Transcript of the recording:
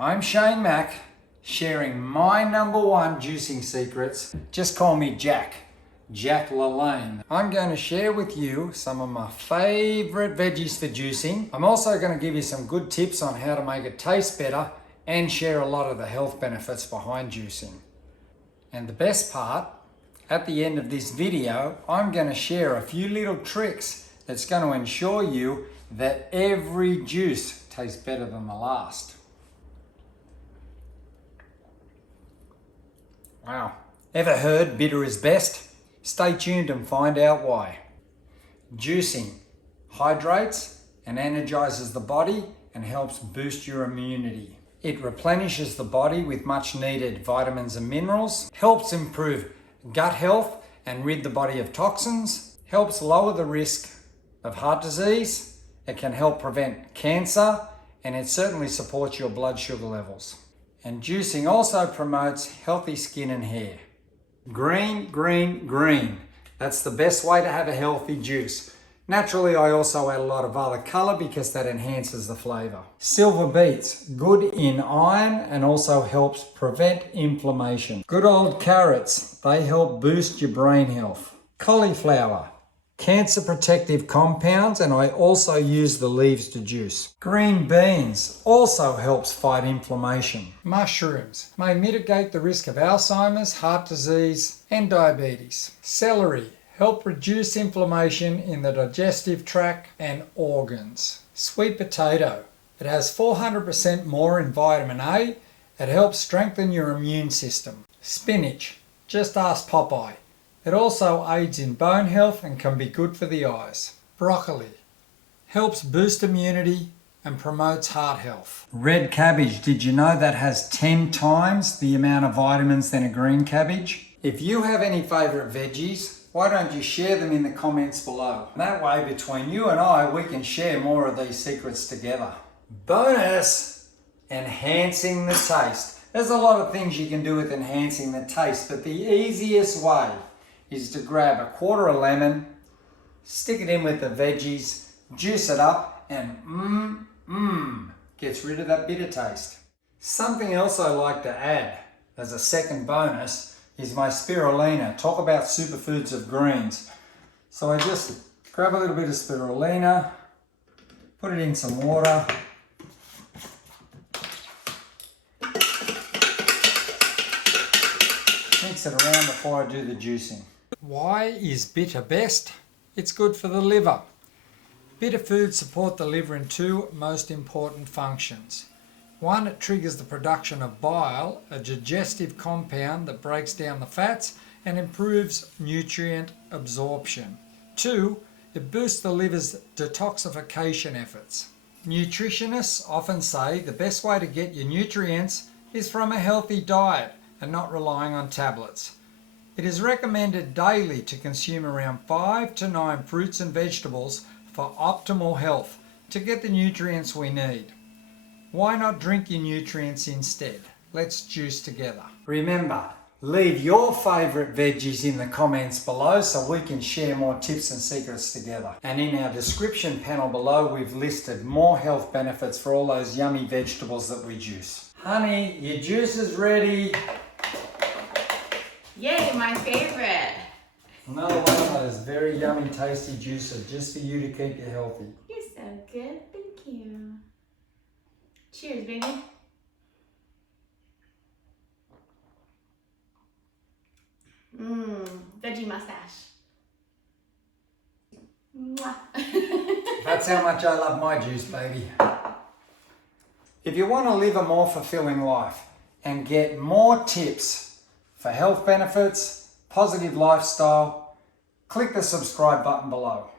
I'm Shane Mack, sharing my #1 juicing secrets. Just call me Jack LaLanne. I'm going to share with you some of my favorite veggies for juicing. I'm also going to give you some good tips on how to make it taste better and share a lot of the health benefits behind juicing. And the best part, at the end of this video, I'm going to share a few little tricks that's going to ensure you that every juice tastes better than the last. Wow. Ever heard bitter is best? Stay tuned and find out why. Juicing hydrates and energizes the body and helps boost your immunity. It replenishes the body with much needed vitamins and minerals, helps improve gut health and rid the body of toxins, helps lower the risk of heart disease, it can help prevent cancer, and it certainly supports your blood sugar levels. And juicing also promotes healthy skin and hair. Green, green, green. That's the best way to have a healthy juice. Naturally, I also add a lot of other color because that enhances the flavor. Silver beets, good in iron and also helps prevent inflammation. Good old carrots, they help boost your brain health. Cauliflower, cancer protective compounds, and I also use the leaves to juice. Green beans also helps fight inflammation. Mushrooms may mitigate the risk of Alzheimer's, heart disease, and diabetes. Celery help reduce inflammation in the digestive tract and organs. Sweet potato, it has 400% more in vitamin A. It helps strengthen your immune system. Spinach, just ask Popeye. It also aids in bone health and can be good for the eyes. Broccoli helps boost immunity and promotes heart health. Red cabbage, did you know that has 10 times the amount of vitamins than a green cabbage? If you have any favorite veggies, why don't you share them in the comments below? That way, between you and I, we can share more of these secrets together. Bonus, enhancing the taste. There's a lot of things you can do with enhancing the taste, but the easiest way is to grab a quarter of lemon, stick it in with the veggies, juice it up, and gets rid of that bitter taste. Something else I like to add as a second bonus is my spirulina. Talk about superfoods of greens. So I just grab a little bit of spirulina, put it in some water, mix it around before I do the juicing. Why is bitter best? It's good for the liver. Bitter foods support the liver in two most important functions. One, it triggers the production of bile, a digestive compound that breaks down the fats and improves nutrient absorption. Two, it boosts the liver's detoxification efforts. Nutritionists often say the best way to get your nutrients is from a healthy diet and not relying on tablets. It is recommended daily to consume around 5 to 9 fruits and vegetables for optimal health to get the nutrients we need. Why not drink your nutrients instead? Let's juice together. Remember, leave your favorite veggies in the comments below so we can share more tips and secrets together. And in our description panel below, we've listed more health benefits for all those yummy vegetables that we juice. Honey, your juice is ready. Yay, my favorite. Another one of those very yummy, tasty juices just for you to keep you healthy. You're so good. Thank you. Cheers, baby. Veggie mustache. Mwah. That's how much I love my juice, baby. If you want to live a more fulfilling life and get more tips for health benefits, positive lifestyle, click the subscribe button below.